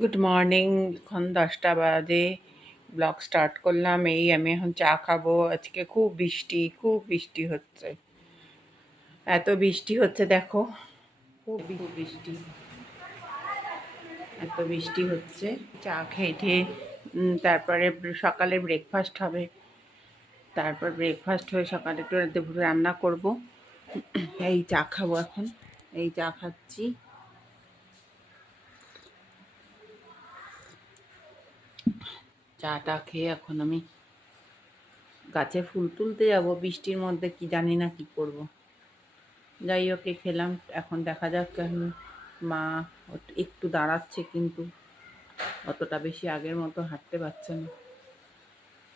Good morning এখন দশটা বাজে। ব্লগ স্টার্ট করলাম। এই আমি এখন চা খাব। আজকে খুব বৃষ্টি খুব বৃষ্টি হচ্ছে। এত বৃষ্টি হচ্ছে, দেখো। খুব বৃষ্টি। এত বৃষ্টি হচ্ছে। চা খেয়ে খেয়ে তারপরে সকালে ব্রেকফাস্ট হবে। তারপর ব্রেকফাস্ট হয়ে সকালে একটু রান্না করব। এই চা খাব এখন। এই চা খাচ্ছি। চাটা খেয়ে এখন আমি গাছে ফুল তুলতে যাব। বৃষ্টির মধ্যে কি জানি না কি করব। যাই হোক খেলাম। এখন দেখা যাক কেন মা একটু দাঁড়াচ্ছে কিন্তু অতটা বেশি আগের মতো হাঁটতে পারছে না।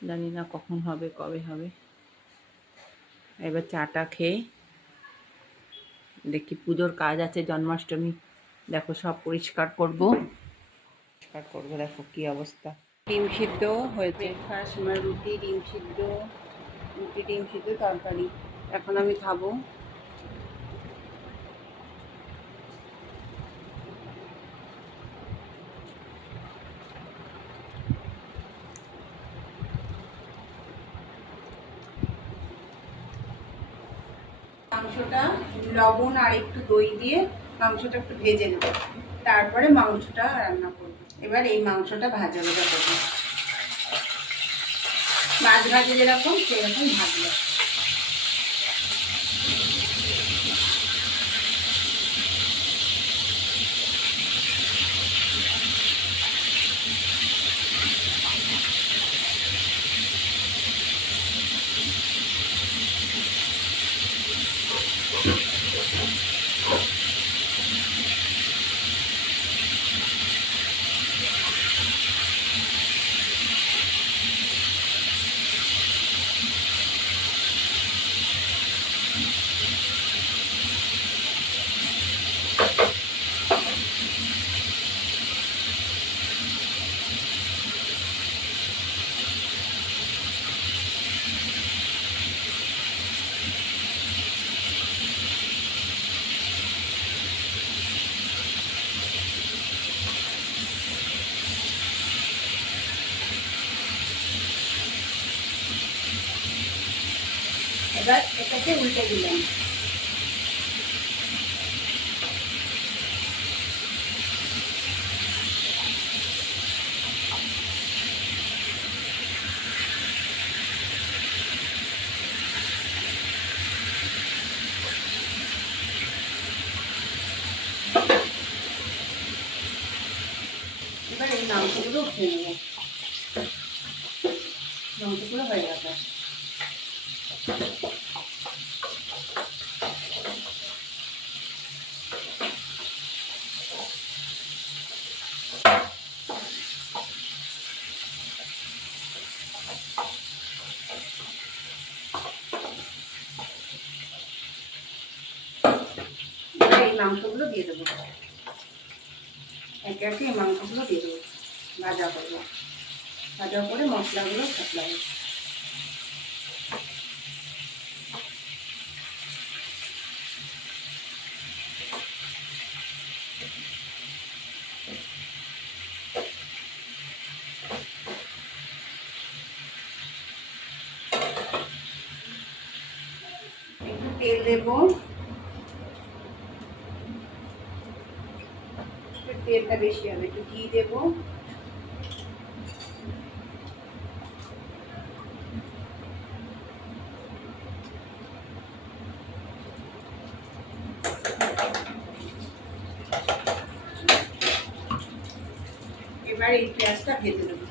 জানি না কখন হবে, কবে হবে। এবার চাটা খেয়ে দেখি পুজোর কাজ আছে, জন্মাষ্টমী। দেখো সব পরিষ্কার করব। পরিষ্কার করব, দেখো কি অবস্থা। ডিম সিদ্ধ হয়েছে। ব্রেকফাস্ট আমার রুটি, ডিম সিদ্ধ, রুটি, ডিম সিদ্ধ, তরকারি। এখন আমি খাব। মাংসটা, লবণ আর একটু দই দিয়ে মাংসটা একটু ভেজে নেব। তারপরে মাংসটা রান্না করব। এবার এই মাংসটা ভাজা ভাজা করব মাছ ভাজে যেরকম সেরকম ভাজলো এবার এটাকে উল্টে দিলাম। এবার এই মাংসগুলো উঠিয়ে নেব। মাংসগুলো দিয়ে দেবো। একে একে এই মাংসগুলো দিয়ে দেবো। ভাজা করব। ভাজা করে মশলাগুলো একটু তেল দেবো। তেলটা বেশি হবে একটু ঘি দেবো এবার এই পেঁয়াজটা ভেজে দেবো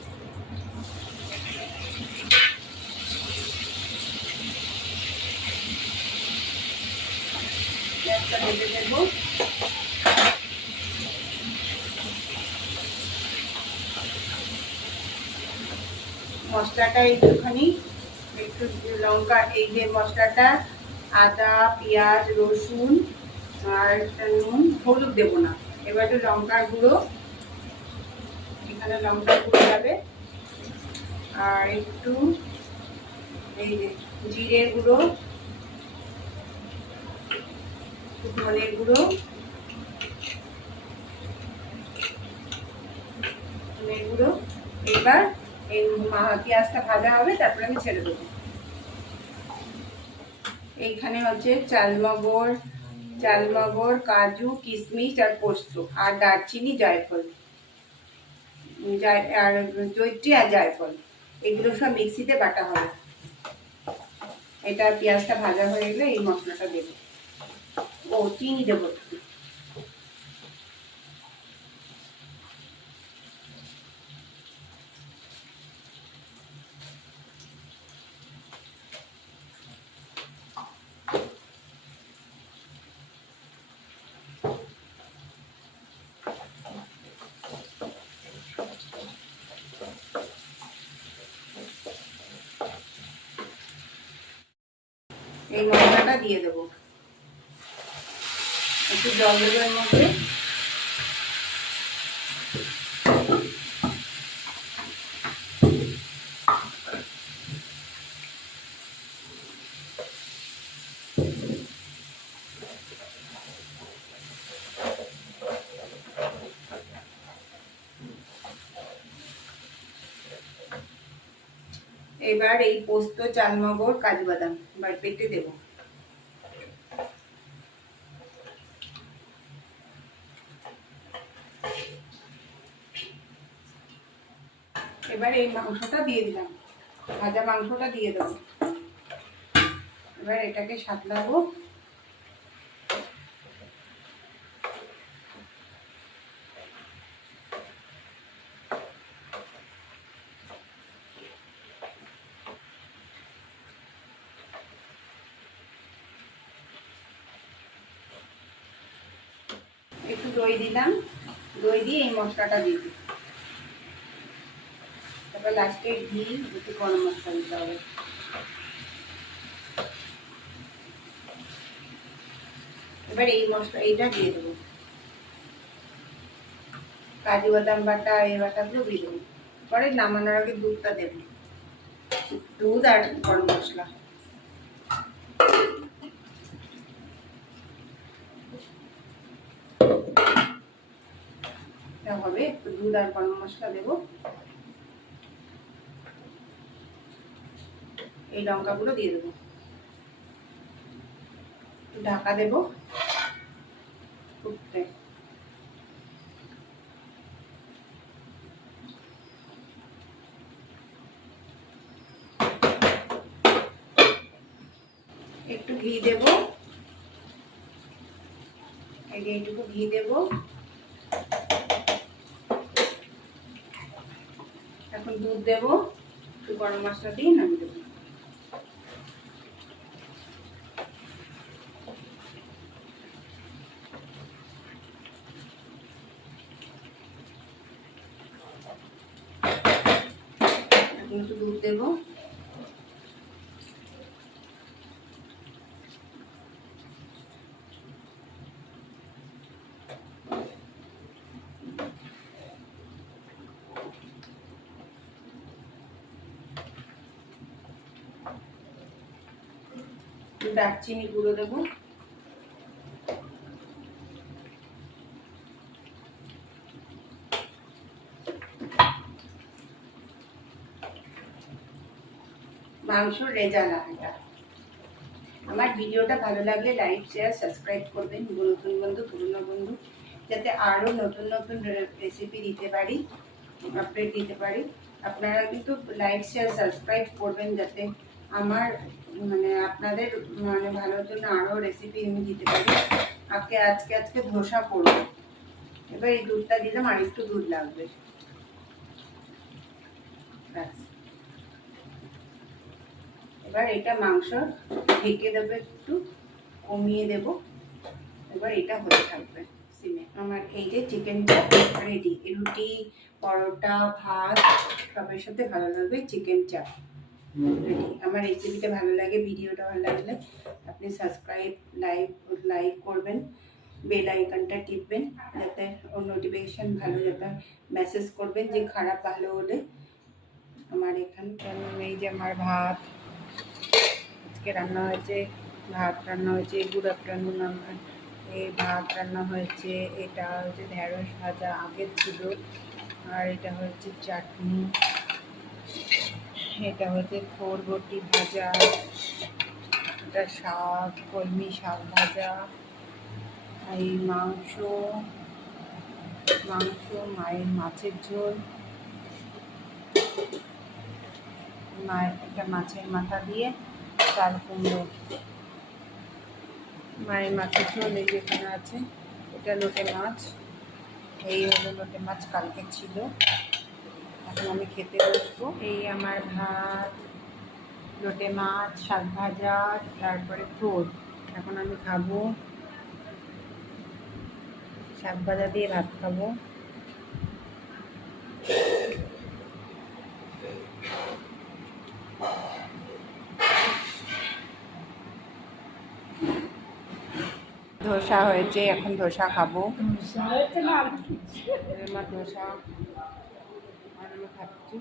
পেঁয়াজটা ভেজে দেবো মশলাটা একটুখানি, একটু লঙ্কা, এই যে মশলাটা, আদা, পেঁয়াজ, রসুন আর একটা নুন, হলুদ দেবো না। এবার একটু লঙ্কার গুঁড়ো, এখানে লঙ্কার গুঁড়ো যাবে। আর একটু এই যে জিরের গুঁড়ো, ধনের গুঁড়ো ধনে গুঁড়ো। এবার এই পেঁয়াজটা ভাজা হবে, তারপরে আমি ছেড়ে দেবো। এইখানে হচ্ছে চালমগর চালমগর কাজু কিশমিশ আর পোস্ত আর দারচিনি, জায়ফল। আর জৈত্রী আর জায়ফল। এগুলো সব মিক্সিতে বাটা হবে। এটা পেঁয়াজটা ভাজা হয়ে গেলে এই মশলাটা দেবো। ও, চিনি দেবো এই মশলাটা দিয়ে দেবো। একটু জল দেবো এর মধ্যে। এবার এই পোস্ত, চালমগর কাজু বাদাম এবার পেটে দেব। এবার এই মাংসটা দিয়ে দিলাম। ভাজা মাংসটা দিয়ে দেবো। এবার এটাকে সাতলাবো একটু দই দিলাম। দই দিয়ে এই মশলাটা দিয়ে দিই তারপর লাস্টে ঘি, একটু গরম মশলা দিতে হবে। এবার এই মশলা, এইটা দিয়ে দেবো। কাজু বাদাম বাটা এই বাটাগুলো দিয়ে দেবো। পরে নামানোর আগে দুধটা দেবো। দুধ আর গরম মশলা এটা হবে একটু দুধ আর গরম মশলা দেবো। এই লঙ্কাগুলো দিয়ে দেবো। ঢাকা দেবো। ফুটতে। একটু ঘি দেব। এইটুকু ঘি দেব। এখন দুধ দেবো একটু গরম মশলা দিয়ে নামিয়ে দেবো। দারচিনি গুঁড়ো দেবো। মাংসর রেজালা এটা আমার ভিডিওটা ভালো লাগলে লাইক শেয়ার সাবস্ক্রাইব করবেন নতুন বন্ধু, পুরনো বন্ধু, যাতে আরও নতুন নতুন রেসিপি দিতে পারি আপডেট দিতে পারি। আপনারা কিন্তু লাইক শেয়ার সাবস্ক্রাইব করবেন যাতে আমার মানে আপনাদের মানে ভালোর জন্য আরও রেসিপি আমি দিতে পারি। আজকে আজকে আজকে ধোসা করব। এবার এই দুধটা দিলাম, আর একটু দুধ লাগবে। এবার এটা মাংস ঢেকে দেবে একটু, কমিয়ে দেব। এবার এটা হতে থাকবে সিমে। আমার এই যে চিকেনটা রেডি রুটি, পরোটা, ভাত, সবের সাথে ভালো লাগবে চিকেন চাপ। আমার রেসিপিটা ভালো লাগে ভিডিওটা ভালো লাগলে আপনি সাবস্ক্রাইব লাইক লাইক করবেন বেল আইকনটা টিপবেন, যাতে ওর নোটিফিকেশান ভালো যাতে মেসেজ করবেন যে খারাপ ভালো হলে। আমার এখানে এই যে আমার ভাত, আজকে রান্না হয়েছে, ভাত রান্না হয়েছে, গুড আফটারনুন আমার এই ভাত রান্না হয়েছে, এটা হচ্ছে ঢেঁড়স ভাজা, আগের ছিল, আর এটা হচ্ছে চাটনি। এটা হচ্ছে থোরবটি ভাজা, এটা শাক, কলমি শাক ভাজা এই মাংস মাংস, মায়ের মাছের ঝোল। মায়ের একটা মাছের মাথা দিয়ে চাল কুমড়ো। মায়ের মাছের ঝোল এই যেখানে আছে, এটা লোটে মাছ। এই হলো লোটে মাছ, কালকে ছিল। এখন আমি খেতে বসবো। এই আমার ভাত লোটে মাছ শাক ভাজা তারপরে থোর এখন আমি খাব শাক ভাজা দিয়ে ভাত খাব। ধোসা হয়েছে এখন ধোসা খাব। ধোসা। রাখছি